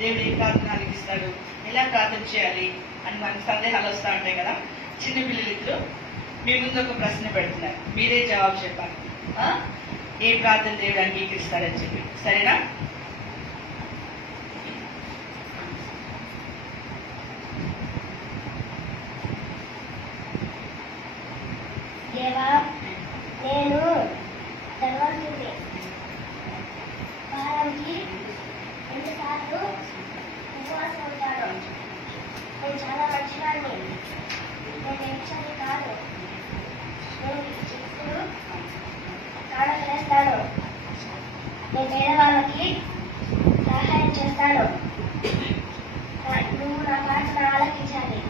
దేవుడు ఏ ప్రార్థన ఆలకిస్తాడు, ఎలా ప్రార్థన చేయాలి అని మనకు సందేహాలు వస్తూ ఉంటాయి కదా. చిన్న పిల్లలు ఇద్దరు మీ ముందు ఒక ప్రశ్న పెడుతున్నారు, మీరే జవాబు చెప్పాలి. ఏ ప్రార్థన దేవుడు అంగీకరిస్తాడని చెప్పి, సరేనా? దేవా, నేను ధనవంతుడిని. వారానికి 2 సార్లు ఉపవాసం ఉంటాను. నేను చాలా మంచివాడిని. నేను ఎంచని కాదు. నేను ఎప్పుడు కాడలు వేస్తాను. నేను పేదవాళ్ళకి సహాయం చేస్తాను. నువ్వు నా ప్రార్థన ఆలకించాలి.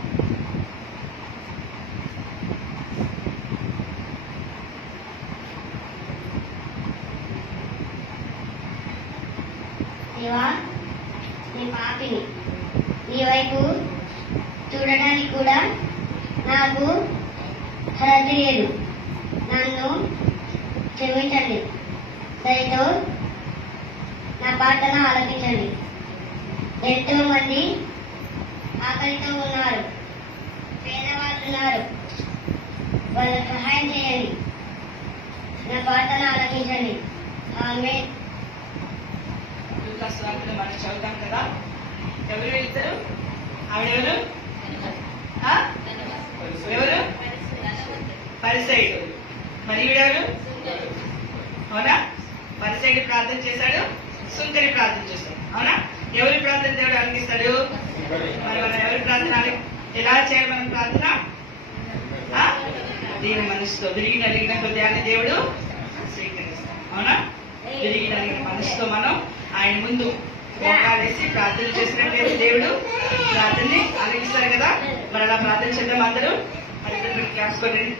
దేవా, నేను పాపిని. నీ వైపు చూడడానికి కూడా నాకు అర్హత లేదు. నన్ను క్షమించండి. దయతో నా ప్రార్థన ఆలకించండి. ఎంతో మంది ఆకలితో ఉన్నారు, పేదవాళ్ళు ఉన్నారు. వాళ్ళకి సహాయం చేయండి. నా ప్రార్థన ఆలకించండి. ఆమేన్. స్వార్థలు మనం చదువుతాం కదా. ఎవరు వెళ్తారు? ఆవిడెవరు? ఎవరు? పరిసయుడు. మరి ఈవిడెవరు? అవునా? పరిసయుడు ప్రార్థన చేశాడు, సుంకరి ప్రార్థన చేశాడు. అవునా? ఎవరి ప్రార్థన దేవుడు ఆలకిస్తాడు? మరి మనం ఎవరి ప్రార్థన ఎలా చేయాలి? మనం ప్రార్థన దేవుని మనసుతో, విరిగి నలిగిన హృదయాన్ని దేవుడు స్వీకరిస్తాడు. అవునా? విరిగి నలిగిన మనసుతో మనం ఆయన ముందు మోకాలేసి ప్రార్థన చేసినట్లయితే దేవుడు ప్రార్థనని ఆలకిస్తారు కదా. మరి అలా ప్రార్థన చేద్దాం అందరూ. మరి క్లాస్ కొట్టండి.